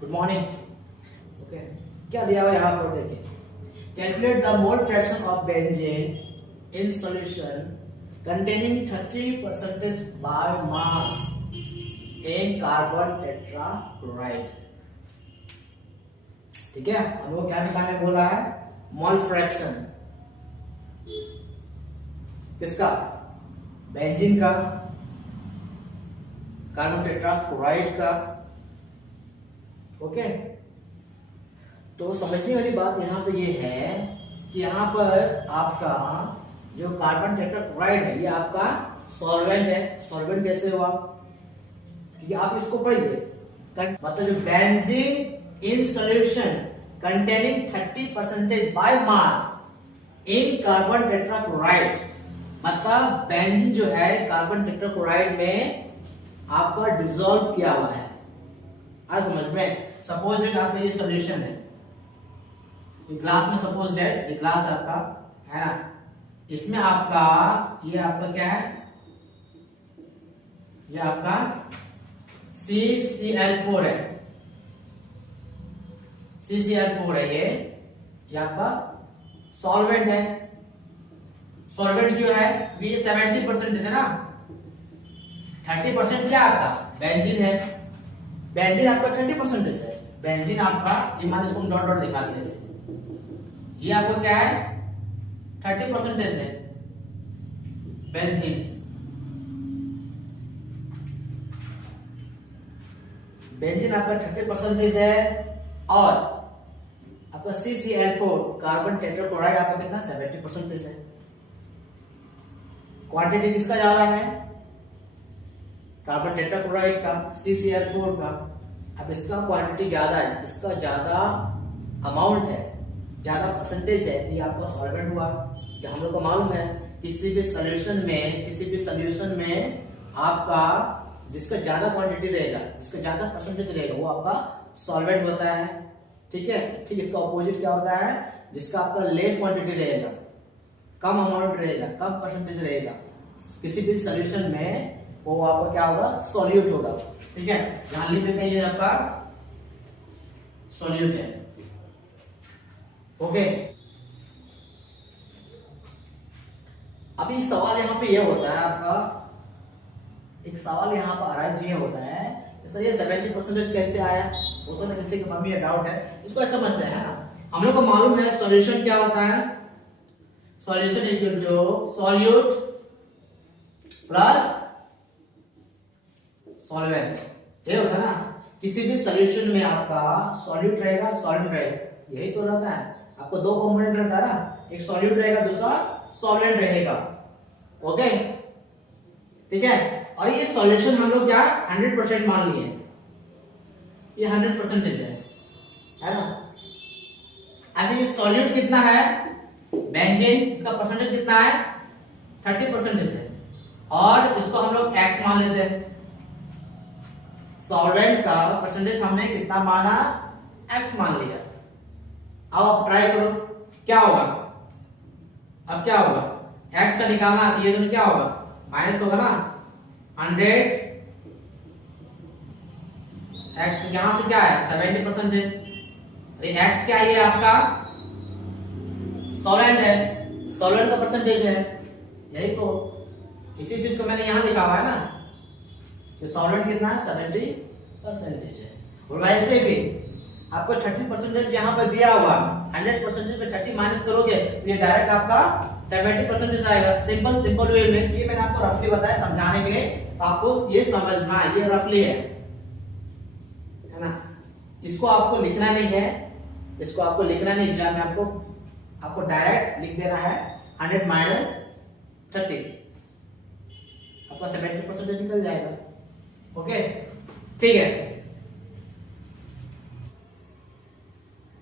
Good morning. Okay, क्या दिया हुआ यहाँ पर देखिए, calculate the mole fraction of benzene in solution containing 30% by mass in carbon tetrachloride. ठीक है, हम लोग क्या निकालने बोला है? मोल फ्रैक्शन किसका? बेंजीन का, कार्बन टेट्राक्लोराइड का। ओके, तो समझने वाली बात यहाँ पे ये है कि यहाँ पर आपका जो कार्बन टेट्राक्लोराइड है ये आपका सॉल्वेंट है। सॉल्वेंट कैसे हुआ? क्योंकि आप इसको पढ़िए, मतलब जो benzene in solution containing 30% by mass in carbon tetrachloride, मतलब बेंजीन जो है कार्बन टेट्राक्लोराइड में आपका डिसॉल्व किया हुआ है। आज समझ में, सपोज दैट आपका ये सॉल्यूशन है, ग्लास में, सपोज दैट ये ग्लास आपका है ना, इसमें आपका ये आपका क्या है? ये आपका CCl4 है। CCl4 है ये आपका सॉल्वेंट है। सॉल्वेंट क्यों है? क्योंकि ये 70% है ना, 30% क्या आपका बेंजीन है। बेंजीन आपका 30% है। बेंजीन आपका ये मान इसको हम डॉट डॉट दिखाते हैं, ये आपका क्या है? 30% है बेंजीन। बेंजीन आपका 30% है और आपका CCl4 कार्बन टेट्राक्लोराइड आपका कितना? 70% है। क्वांटिटी किसका ज्यादा है? कार्बन टेट्राक्लोराइड का, CCl4 का। अब इसका क्वांटिटी ज्यादा है, इसका ज्यादा अमाउंट है, ज्यादा परसेंटेज है, ये आपका सॉल्वेंट हुआ। कि हम लोग को मालूम है किसी भी सॉल्यूशन में आपका जिसका ज्यादा क्वांटिटी रहेगा, जिसका ज्यादा परसेंटेज रहेगा, वो आपका सॉल्वेंट होता है। ठीक है, ठीक इसका ऑपोजिट क्या होता है? जिसका आपका लेस क्वांटिटी रहेगा, कम अमाउंट रहेगा, कम परसेंटेज रहेगा, किसी भी सॉल्यूशन में वो आपका क्या होगा? सॉल्यूट होगा। ठीक है, यहां लिख देते हैं ये आपका सॉल्यूट है। ओके, अभी सवाल यहां पे ये होता है आपका, एक सवाल यहां पर अराइज ये होता है सर ये 70% कैसे आया? हो सकता है किसी के मन में ये डाउट है, इसको ऐसा समझते हैं ना। हम लोग को मालूम है सॉल्यूशन क्या होता है? Solution equal to solute plus solvent, ये होता है ना। किसी भी सॉल्यूशन में आपका सॉल्यूट रहेगा, सॉल्वेंट रहेगा, यही तो रहता है। आपको दो कंपोनेंट रहता है ना, एक सॉल्यूट रहेगा, दूसरा सॉल्वेंट रहेगा। ओके, ठीक है। और ये सॉल्यूशन हम लोग क्या 100% मान लिए, ये 100% है ना। ऐसे ये सॉल्यूट कितना है? बेंजीन, इसका परसेंटेज कितना है? 30% है, और इसको हम लोग X मान लेते हैं। सॉल्वेंट का परसेंटेज हमने कितना माना? X मान लिया। अब आप ट्राई करो, क्या होगा? अब क्या होगा? X का निकालना आती है तो क्या होगा? माइनस होगा ना, 100 X यहां से क्या है? 70%। X क्या है? ये आपका सॉल्वेंट है, सॉल्वेंट का परसेंटेज है, यही तो इसी चीज को मैंने यहां लिखा हुआ है ना कि सॉल्वेंट कितना है? 70% है। और वैसे भी आपको 30% यहाँ पर दिया हुआ, 100% में 30 माइनस करोगे तो ये डायरेक्ट आपका 70% आएगा। सिंपल वे में, ये मैंने आपको रफली बताया समझाने के लिए, तो आपको ये समझना है, ये रफली है ना। इसको आपको लिखना नहीं है, इसको आपको लिखना नहीं एग्जाम में, आपको डायरेक्ट लिख देना है 100 माइनस 30, आपका 70% निकल जाएगा। ओके, ठीक है।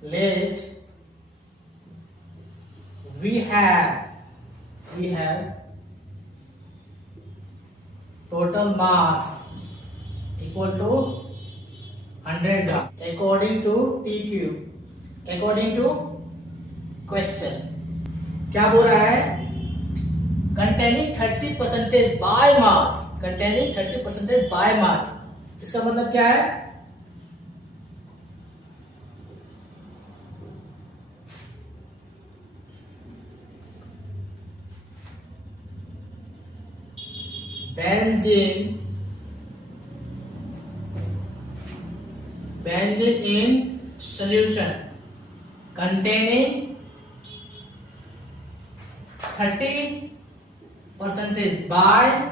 Let we have total mass equal to 100 gram according to TQ, according to question। क्या बोल रहा है? containing 30% by mass, containing 30% by mass। इसका मतलब क्या है? benzene in solution containing 30% by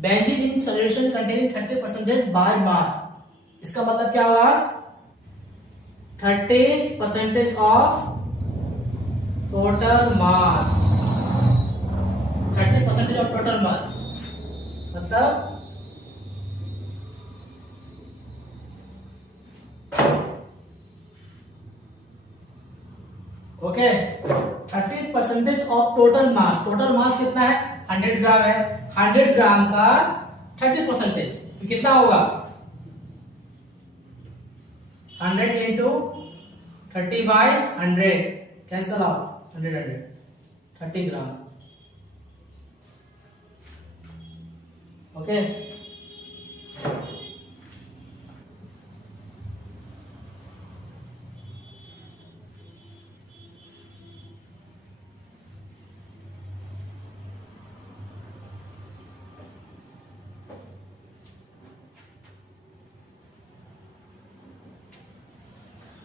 benzene in solution containing 30% by mass. इसका मतलब क्या होगा? 30% of total mass, 30% of total mass मतलब okay 30% of total mass. Total mass कितना है? 100 ग्राम है। 100 ग्राम का 30% तो कितना होगा? 100 into 30 by 100 cancel out, 100 30 gram. Okay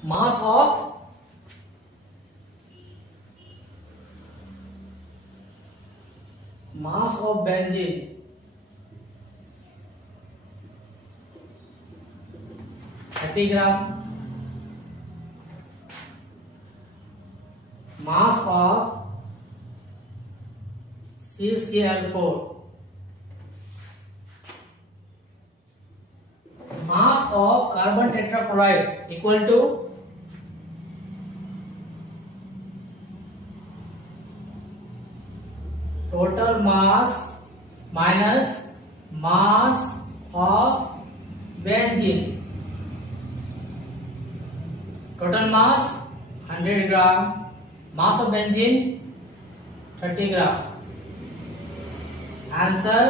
mass of benzene gram, mass of CCl4, mass of carbon tetrachloride equal to total mass minus mass of benzene. Total mass 100 gram, mass of benzene 30 gram. Answer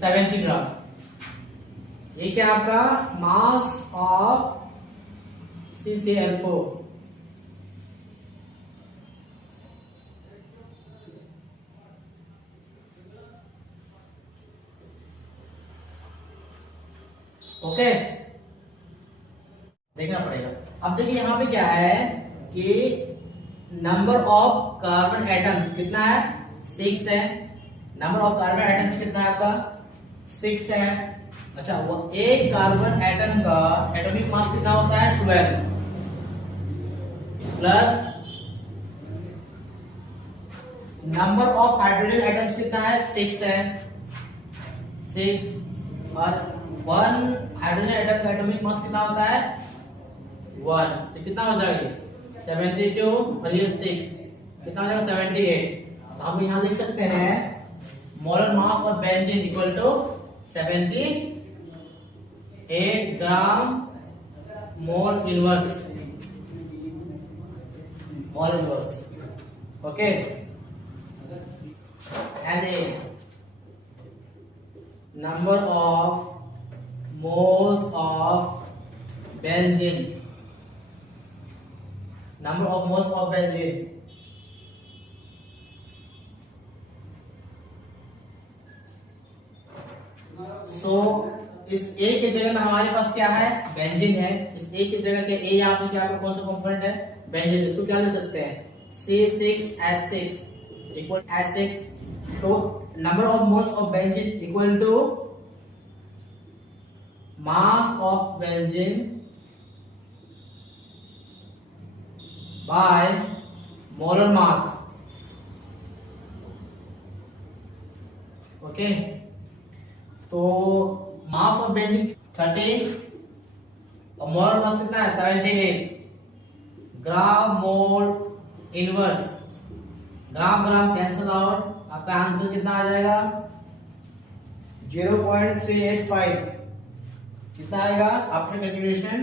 70 ग्राम। ये क्या आपका mass of CCl4। Okay देखना पड़ेगा। अब देखिए यहां पे क्या है कि नंबर ऑफ कार्बन एटम्स कितना है? 6 है। नंबर ऑफ कार्बन एटम्स कितना है आपका? 6 है। अच्छा वो एक कार्बन एटम का एटॉमिक मास कितना होता है? 12 plus number of hydrogen atoms कितना है? 6 है। 6 और 1 हाइड्रोजन एटम का एटॉमिक मास कितना होता है? 1। तो कितना हो जाएगा? 72 और ये 6 कितना हो जाएगा? 78। तो हम यहां लिख सकते हैं molar mass of benzene equal to 78 gram mole inverse, mole inverse. Okay and number of moles of benzene, number of moles of benzene so इस A की जगह में हमारे पास क्या है? बेंजीन है। इस A की जगह के A यहाँ पे क्या आपका कौन सा कंपोनेंट है? बेंजीन। इसको क्या ले सकते हैं? C6H6 equal H6। तो number of moles of benzene equal to mass of benzene by molar mass। Okay तो मास ऑफ बेंजीन 30 और मोलर मास कितना है? 78 ग्राम मोल इनवर्स। ग्राम ग्राम कैंसिल आउट, आपका आंसर कितना आ जाएगा? 0.385। कितना आएगा after calculation?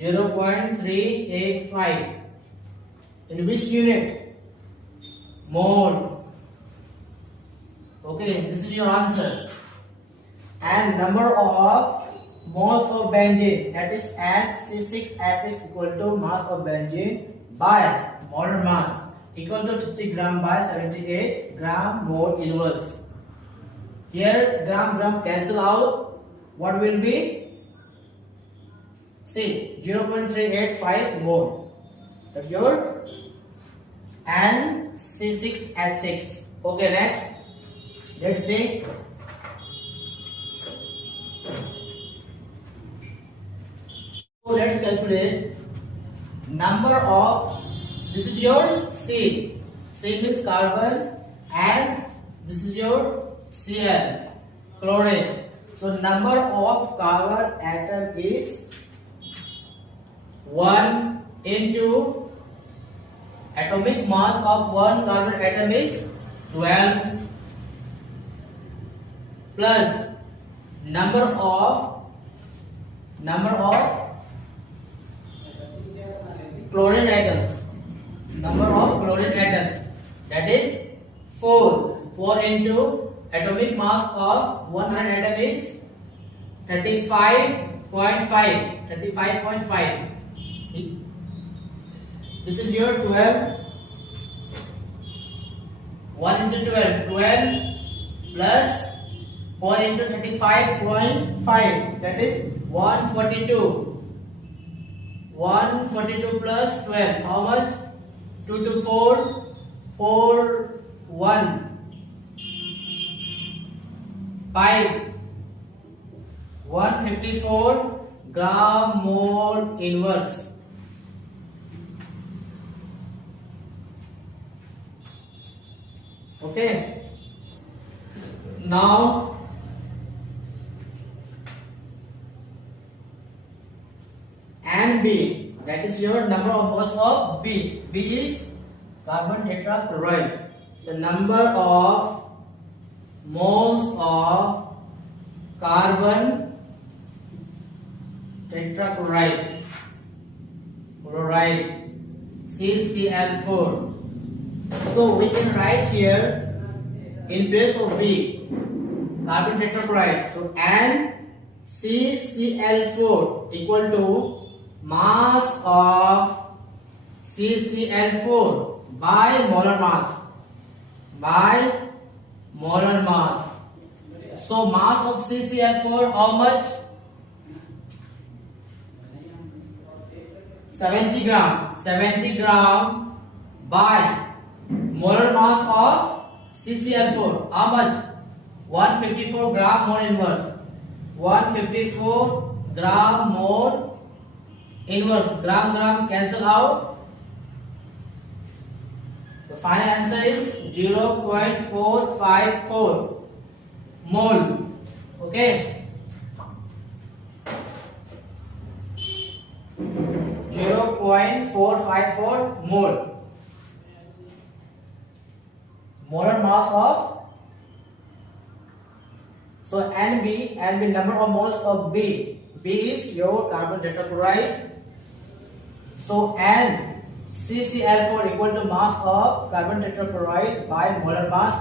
0.385 in which unit? Mole. Okay this is your answer. And number of moles of benzene that is C6H6 equal to mass of benzene by molar mass equal to 50 gram by 78 gram mole inverse. Here gram cancel out. What will be? See, 0.385 mole. That's your NC6H6. Okay, next. Let's see. So let's calculate number of, this is your C. C means carbon and this is your Cl, chlorine. So number of carbon atom is 1 into atomic mass of one carbon atom is 12 plus number of chlorine atoms, that is 4 into atomic mass of one iron atom is 35.5. This is your 12. 1 into 12 plus 4 into 35.5, that is 142. 142 plus 12, how much? 2 to 4, 4, 1, 5, 154 gram mole inverse. Okay. Now and B, that is your number of moles of B. B is carbon tetrachloride. So number of moles of carbon tetrachloride, CCl4. So we can write here in place of B, carbon tetrachloride. So NCCl4 equal to mass of CCl4 by molar mass. So mass of CCl4 how much? 70 gram by molar mass of CCl4 how much? 154 gram mole inverse. 154 gram mole inverse. Gram cancel out. The final answer is 0.454 mole. Okay. 0.454 mole. Molar mass of, so NB number of moles of B. B is your carbon tetrachloride. So NCCl4 equal to mass of carbon tetrachloride by molar mass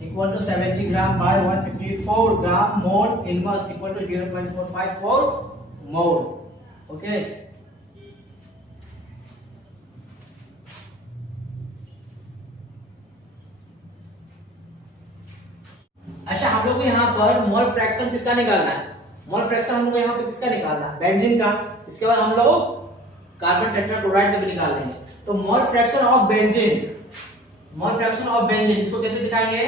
equal to 70 gram by 154 gram mole inverse equal to 0.454 mole. Okay. अच्छा, हम लोग को यहाँ पर mole fraction किसका निकालना है? Mole fraction हम लोग को यहाँ पे किसका निकालना है? बेंजीन का। इसके बाद हम लोग कार्बन टेट्राक्लोराइड का भी निकाल रहे हैं। तो मोल फ्रैक्शन ऑफ बेंजीन इसको कैसे दिखाएंगे?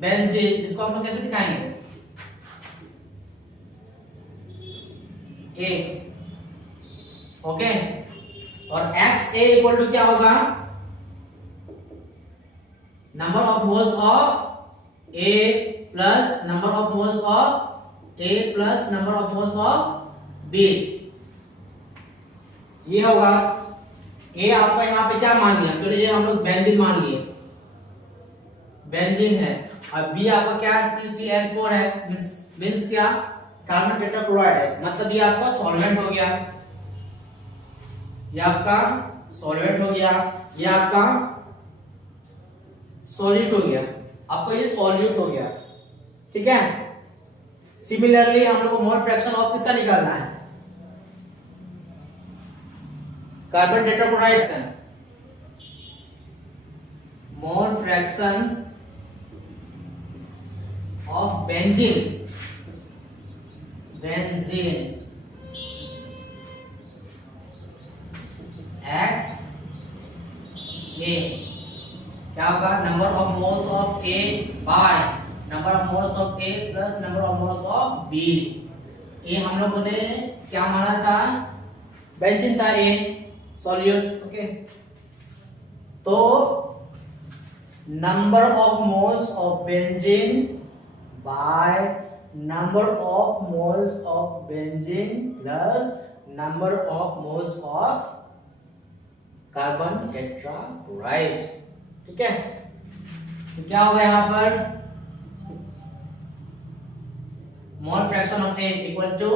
बेंजीन इसको हम लोग कैसे दिखाएंगे? ए, ओके। और XA इक्वल टू क्या होगा? number of moles of A plus number of moles of A plus number of moles of B, ये होगा। A आपका यहाँ पे क्या मान लिया? तो ये हम लोग बेंजीन मान लिए, बेंजीन है। और B आपका क्या है? CCl4 है, मींस क्या? कार्बन टेट्राक्लोराइड है, मतलब ये आपका सॉल्वेंट हो गया, ये आपका सॉल्वेंट हो गया, ये आपका सॉल्यूट हो गया, आपको ये सॉल्यूट हो गया। ठीक है। सिमिलरली हम लोग को मोल फ्रैक्शन ऑफ किसका निकालना है? कार्बन टेट्राक्लोराइड है, mole fraction of benzene x A, क्या होगा, number of moles of A by number of moles of A plus number of moles of B. ए हम लोगों ने क्या माना था, बेंजीन था ए सॉल्यूट, ओके। तो number of moles of benzene by number of moles of benzene plus number of moles of carbon tetrachloride, ठीक है। तो क्या होगा यहाँ पर, mole fraction of A equal to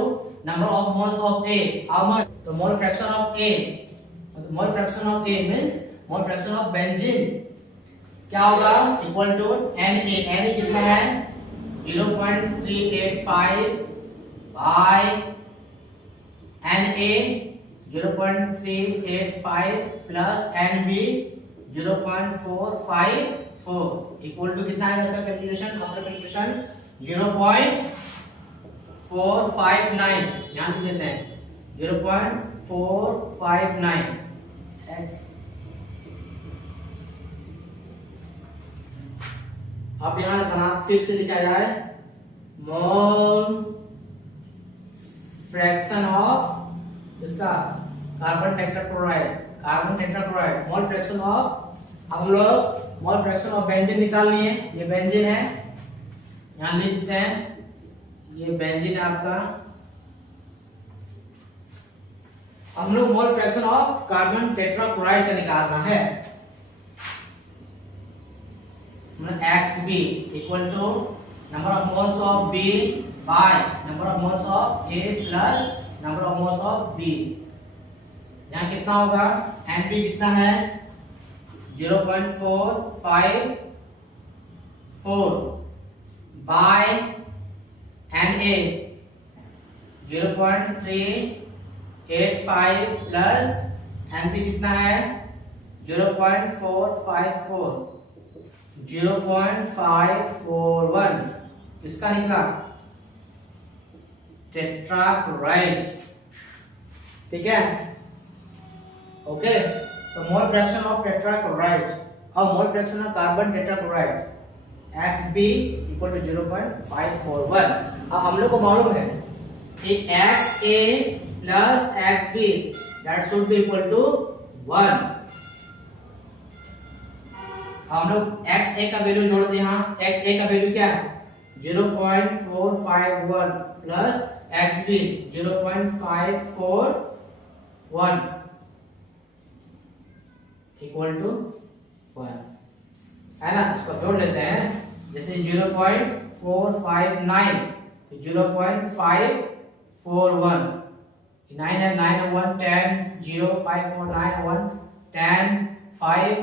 number of moles of A, how much, तो mole fraction of A, mole fraction of A means mole fraction of benzene क्या होगा, इक्वल टू Na, Na कितना है 0.385 by Na 0.385 plus Nb 0.454 equal to कितना है इसका calculation, after calculation 0.459, ध्यान देते हैं 0.459 x। अब यहां बना फिर से लिखा जाए, मोल फ्रैक्शन ऑफ इसका carbon tetrachloride mole fraction of, अब हम लोग मोल फ्रैक्शन ऑफ बेंजीन निकाल लिए, ये बेंजीन है, यहां लिख देते हैं, ये बेंजीन है आपका। हम लोग mole fraction of carbon tetrachloride का निकालना है, XB equal to number of moles of B by number of moles of A plus number of moles of B। यहाँ कितना होगा, NB कितना है 0.454 बाय Na 0.385 प्लस NB कितना है 0.454 0.541 किसका निकला, टेट्राक्लोराइड, ठीक है, ओके। तो मोल फ्रैक्शन ऑफ टेट्राक्लोराइड और mole fraction of carbon tetrachloride XB equal to 0.541। अब हम लोग को मालूम है कि XA plus XB that should be equal to 1। हम लोग XA का वैल्यू जोड़ दें, यहाँ XA का वैल्यू क्या है 0.451 प्लस XB 0.541 इक्वल टू 1 है ना, इसको जोड़ लेते हैं, जैसे 0.459 0.541 9 है 9 1 10 0 5 4 9 1 10 5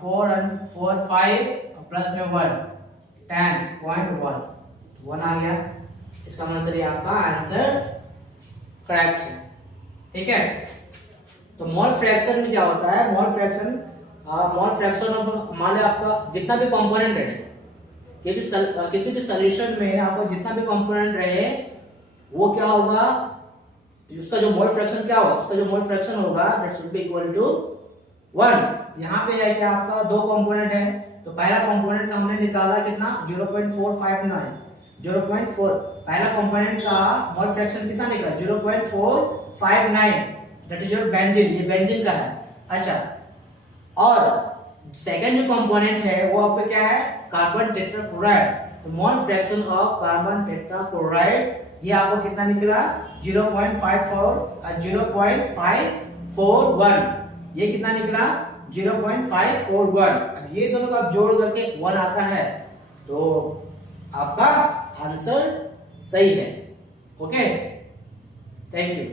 4 and 4 5 प्लस में 1 10.1 1 आ गया, इसका मतलब ये आपका आंसर करेक्ट है, ठीक है। तो मोल फ्रैक्शन में क्या होता है, मोल फ्रैक्शन ऑफ, मान लो आपका जितना भी कंपोनेंट रहे, किसी भी सॉल्यूशन में आपका जितना भी कंपोनेंट रहे वो क्या होगा, उसका जो मोल फ्रैक्शन क्या होगा, उसका जो मोल फ्रैक्शन होगा that should be equal to 1। यहाँ पे है कि आपका दो कंपोनेंट है, तो पहला कंपोनेंट का हमने निकाला कितना 0.459 0.4, पहला कंपोनेंट का मोल फ्रैक्शन कितना निकला 0.459 दैट इज योर बेंजीन, ये बेंजीन का है, अच्छा। और सेकंड जो कंपोनेंट है वो आपका क्या है, कार्बन टेट्राक्लोराइड, तो mole fraction of carbon tetrachloride ये आपको कितना निकला 0.541, ये कितना निकला 0.541। ये दोनों का आप जोड़ करके 1 आता है, तो आपका आंसर सही है, ओके। Thank you.